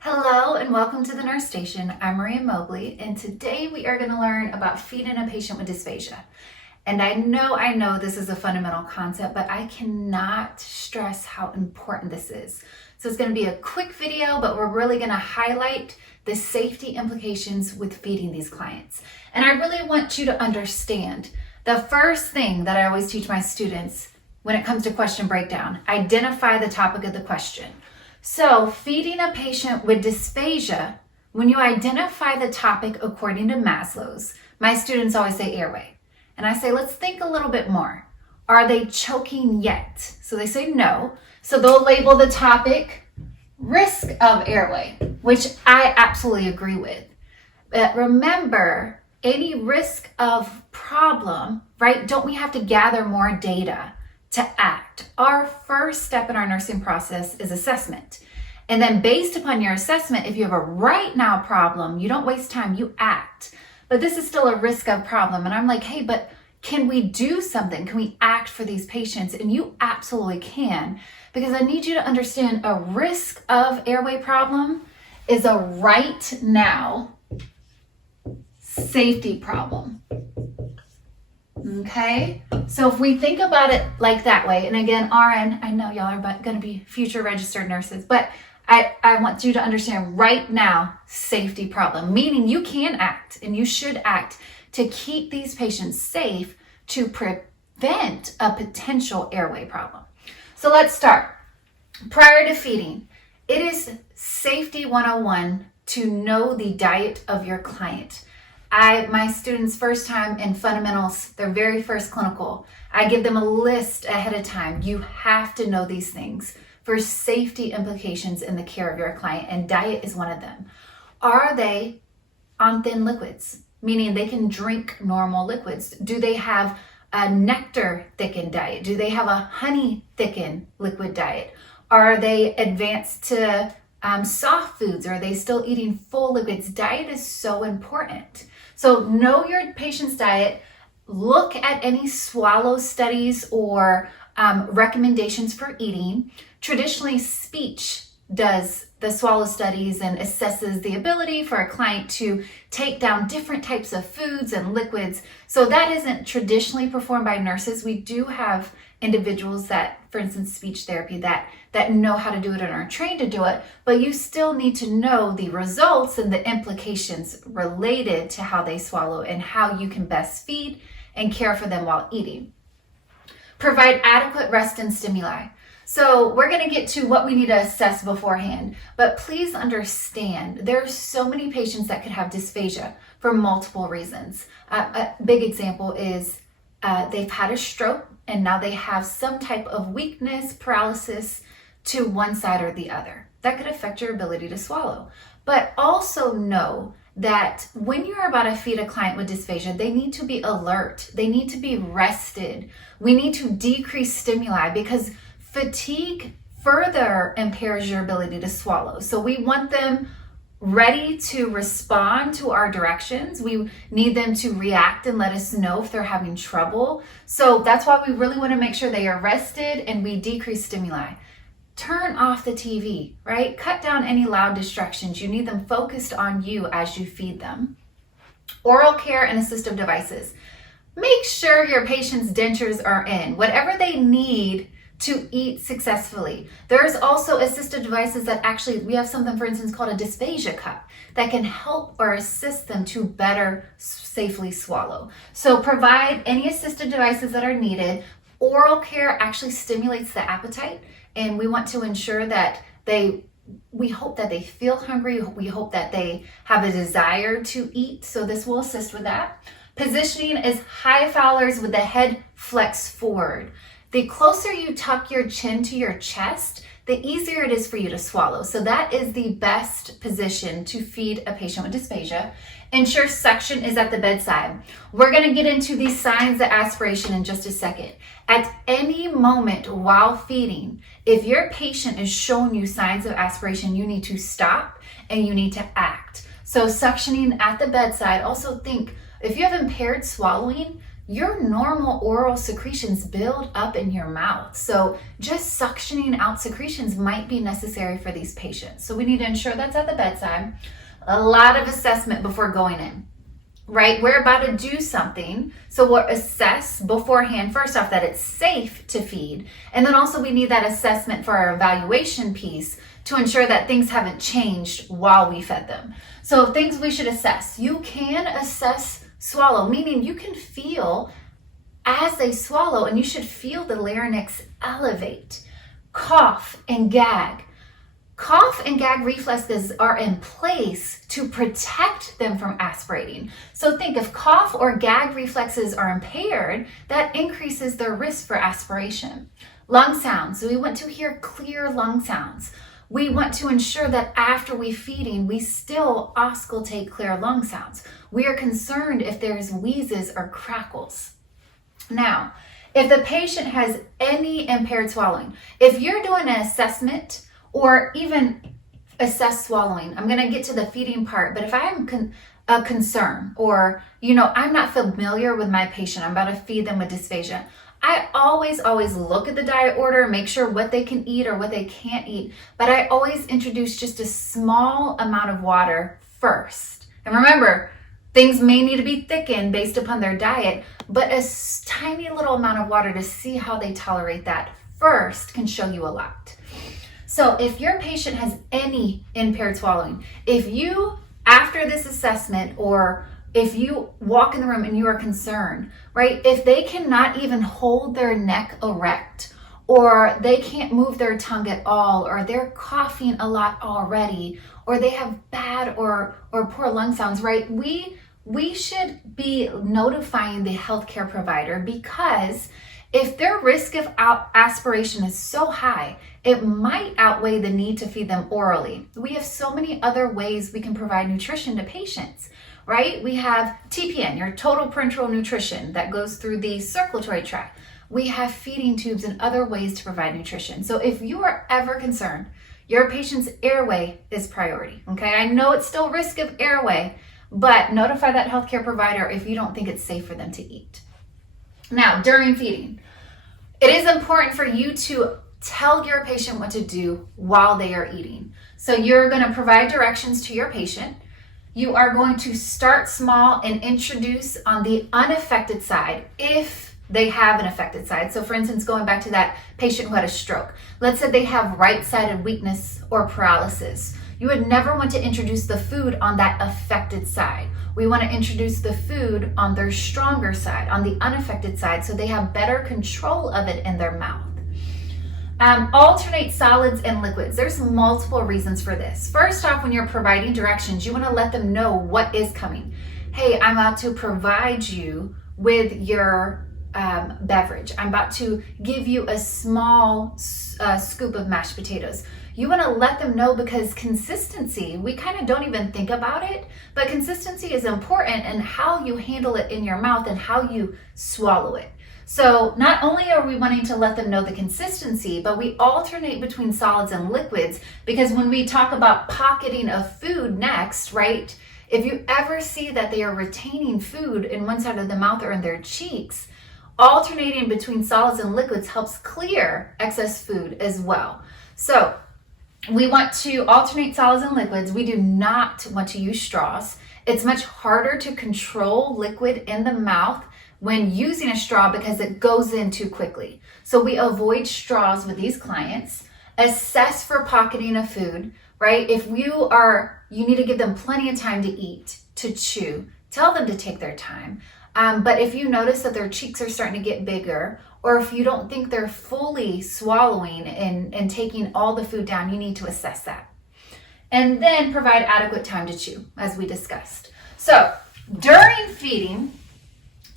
Hello and welcome to the Nurse Station. I'm Maria Mobley, and today we are going to learn about feeding a patient with dysphagia. And I know this is a fundamental concept, but I cannot stress how important this is. So it's going to be a quick video, but we're really going to highlight the safety implications with feeding these clients. And I really want you to understand the first thing that I always teach my students when it comes to question breakdown: identify the topic of the question. So feeding a patient with dysphagia, when you identify the topic according to Maslow's, my students always say airway. And I say, let's think a little bit more. Are they choking yet? So they say no. So they'll label the topic risk of airway, which I absolutely agree with. But remember, any risk of problem, right? Don't we have to gather more data to act? Our first step in our nursing process is assessment. And then based upon your assessment, if you have a right now problem, you don't waste time, you act. But this is still a risk of problem. And I'm like, hey, but can we do something? Can we act for these patients? And you absolutely can, because I need you to understand a risk of airway problem is a right now safety problem. Okay, so if we think about it like that way, and again, RN, I know y'all are going to be future registered nurses, but I want you to understand right now safety problem, meaning you can act and you should act to keep these patients safe to prevent a potential airway problem. So let's start. Prior to feeding, it is safety 101 to know the diet of your client. My students' first time in fundamentals, their very first clinical, I give them a list ahead of time. You have to know these things for safety implications in the care of your client, and diet is one of them. Are they on thin liquids, meaning they can drink normal liquids? Do they have a nectar thickened diet? Do they have a honey thickened liquid diet? Are they advanced to soft foods? Or are they still eating full liquids? Diet is so important. So know your patient's diet. Look at any swallow studies or recommendations for eating. Traditionally, speech does the swallow studies and assesses the ability for a client to take down different types of foods and liquids. So that isn't traditionally performed by nurses. We do have individuals that, for instance, speech therapy, that know how to do it and are trained to do it, but you still need to know the results and the implications related to how they swallow and how you can best feed and care for them while eating. Provide adequate rest and stimuli. So we're going to get to what we need to assess beforehand, but please understand there's so many patients that could have dysphagia for multiple reasons. A big example is they've had a stroke and now they have some type of weakness, paralysis to one side or the other. That could affect your ability to swallow. But also know that when you're about to feed a client with dysphagia, they need to be alert. They need to be rested. We need to decrease stimuli because fatigue further impairs your ability to swallow. So we want them ready to respond to our directions. We need them to react and let us know if they're having trouble. So that's why we really want to make sure they are rested and we decrease stimuli. Turn off the TV, right? Cut down any loud distractions. You need them focused on you as you feed them. Oral care and assistive devices. Make sure your patient's dentures are in. Whatever they need to eat successfully. There's also assistive devices that actually, we have something, for instance, called a dysphagia cup that can help or assist them to better safely swallow. So provide any assistive devices that are needed. Oral care actually stimulates the appetite, and we want to ensure that we hope that they feel hungry. We hope that they have a desire to eat. So this will assist with that. Positioning is high fowlers with the head flexed forward. The closer you tuck your chin to your chest, the easier it is for you to swallow. So that is the best position to feed a patient with dysphagia. Ensure suction is at the bedside. We're going to get into these signs of aspiration in just a second. At any moment while feeding, if your patient is showing you signs of aspiration, you need to stop and you need to act. So suctioning at the bedside. Also think, if you have impaired swallowing, your normal oral secretions build up in your mouth. So just suctioning out secretions might be necessary for these patients. So we need to ensure that's at the bedside. A lot of assessment before going in, right? We're about to do something. So we'll assess beforehand, first off, that it's safe to feed. And then also we need that assessment for our evaluation piece to ensure that things haven't changed while we fed them. So things we should assess. You can assess swallow, meaning you can feel as they swallow, and you should feel the larynx elevate. Cough and gag. Cough and gag reflexes are in place to protect them from aspirating. So think if cough or gag reflexes are impaired, that increases their risk for aspiration. Lung sounds. So we want to hear clear lung sounds. We want to ensure that after we feeding, we still auscultate clear lung sounds. We are concerned if there's wheezes or crackles. Now, if the patient has any impaired swallowing, if you're doing an assessment or even assess swallowing, I'm going to get to the feeding part, but if I am a concern or, I'm not familiar with my patient, I'm about to feed them with dysphagia, I always look at the diet order, make sure what they can eat or what they can't eat, but I always introduce just a small amount of water first. And remember, things may need to be thickened based upon their diet, but a tiny little amount of water to see how they tolerate that first can show you a lot. So if your patient has any impaired swallowing, if you, after this assessment, or if you walk in the room and you are concerned, right? If they cannot even hold their neck erect, or they can't move their tongue at all, or they're coughing a lot already, or they have bad or poor lung sounds, right? We should be notifying the healthcare provider, because if their risk of aspiration is so high, it might outweigh the need to feed them orally. We have so many other ways we can provide nutrition to patients, right? We have TPN, your total parenteral nutrition, that goes through the circulatory tract. We have feeding tubes and other ways to provide nutrition. So if you are ever concerned, your patient's airway is priority, okay? I know it's still risk of airway, but notify that healthcare provider if you don't think it's safe for them to eat. Now, during feeding, it is important for you to tell your patient what to do while they are eating. So you're going to provide directions to your patient. You are going to start small and introduce on the unaffected side if they have an affected side. So for instance, going back to that patient who had a stroke, let's say they have right-sided weakness or paralysis. You would never want to introduce the food on that affected side. We want to introduce the food on their stronger side, on the unaffected side, so they have better control of it in their mouth. Alternate solids and liquids. There's multiple reasons for this. First off, when you're providing directions, you want to let them know what is coming. Hey, I'm about to provide you with your beverage. I'm about to give you a small scoop of mashed potatoes. You want to let them know, because consistency, we kind of don't even think about it, but consistency is important in how you handle it in your mouth and how you swallow it. So not only are we wanting to let them know the consistency, but we alternate between solids and liquids, because when we talk about pocketing of food next, right? If you ever see that they are retaining food in one side of the mouth or in their cheeks, alternating between solids and liquids helps clear excess food as well. So we want to alternate solids and liquids. We do not want to use straws. It's much harder to control liquid in the mouth when using a straw because it goes in too quickly. So we avoid straws with these clients. Assess for pocketing of food, right? If you need to give them plenty of time to eat, to chew. Tell them to take their time. But if you notice that their cheeks are starting to get bigger, or if you don't think they're fully swallowing and taking all the food down, you need to assess that. And then provide adequate time to chew, as we discussed. So during feeding,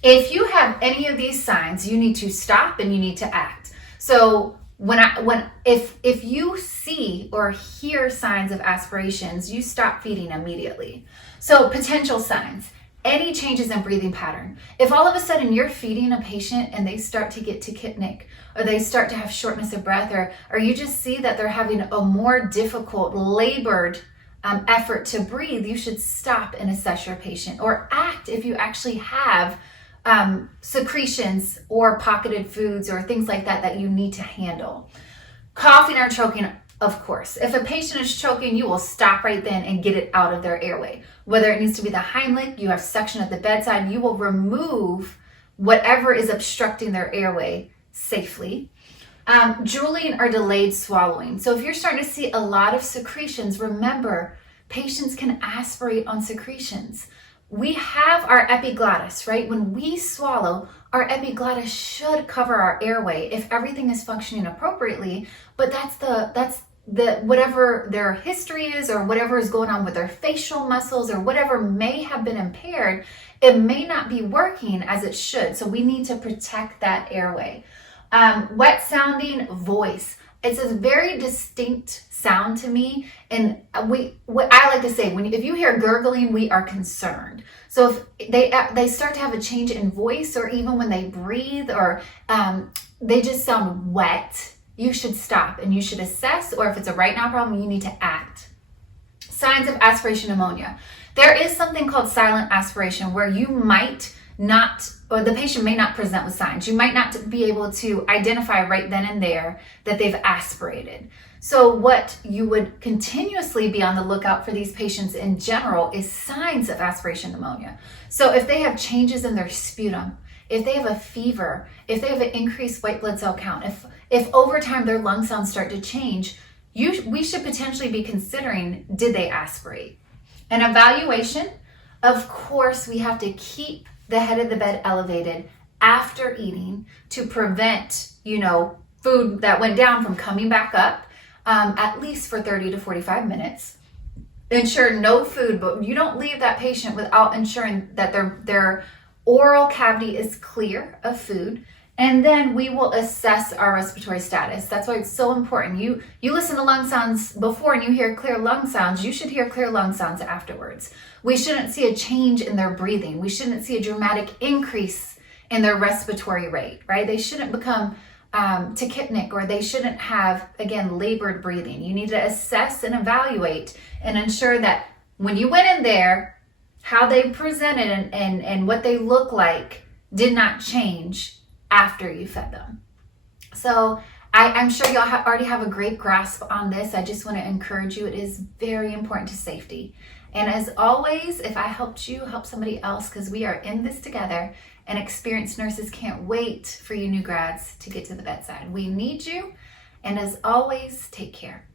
if you have any of these signs, you need to stop and you need to act. So if you see or hear signs of aspirations, you stop feeding immediately. So potential signs. Any changes in breathing pattern. If all of a sudden you're feeding a patient and they start to get tachypnic, or they start to have shortness of breath, or you just see that they're having a more difficult, labored effort to breathe, you should stop and assess your patient, or act if you actually have secretions or pocketed foods or things like that that you need to handle. Coughing or choking, of course. If a patient is choking, you will stop right then and get it out of their airway. Whether it needs to be the Heimlich, you have suction at the bedside, you will remove whatever is obstructing their airway safely. Drooling or delayed swallowing. So if you're starting to see a lot of secretions, remember, patients can aspirate on secretions. We have our epiglottis, right? When we swallow, our epiglottis should cover our airway if everything is functioning appropriately, but that's the whatever their history is or whatever is going on with their facial muscles or whatever may have been impaired, it may not be working as it should. So we need to protect that airway. Wet sounding voice. It's a very distinct sound to me. And what I like to say, if you hear gurgling, we are concerned. So if they start to have a change in voice, or even when they breathe, or they just sound wet, you should stop and you should assess, or if it's a right now problem, you need to act. Signs of aspiration pneumonia. There is something called silent aspiration where you might not, or the patient may not present with signs. You might not be able to identify right then and there that they've aspirated. So what you would continuously be on the lookout for these patients in general is signs of aspiration pneumonia. So if they have changes in their sputum, if they have a fever, if they have an increased white blood cell count, if over time their lung sounds start to change, we should potentially be considering, did they aspirate? An evaluation, of course, we have to keep the head of the bed elevated after eating to prevent, food that went down from coming back up, at least for 30 to 45 minutes. Ensure no food, but you don't leave that patient without ensuring that their oral cavity is clear of food. And then we will assess our respiratory status. That's why it's so important. You listen to lung sounds before and you hear clear lung sounds. You should hear clear lung sounds afterwards. We shouldn't see a change in their breathing. We shouldn't see a dramatic increase in their respiratory rate, right? They shouldn't become tachypnic, or they shouldn't have, again, labored breathing. You need to assess and evaluate and ensure that when you went in there, how they presented and what they look like did not change after you fed them. So I'm sure y'all already have a great grasp on this. I just want to encourage you. It is very important to safety. And as always, if I helped you, help somebody else, because we are in this together, and experienced nurses can't wait for you new grads to get to the bedside. We need you. And as always, take care.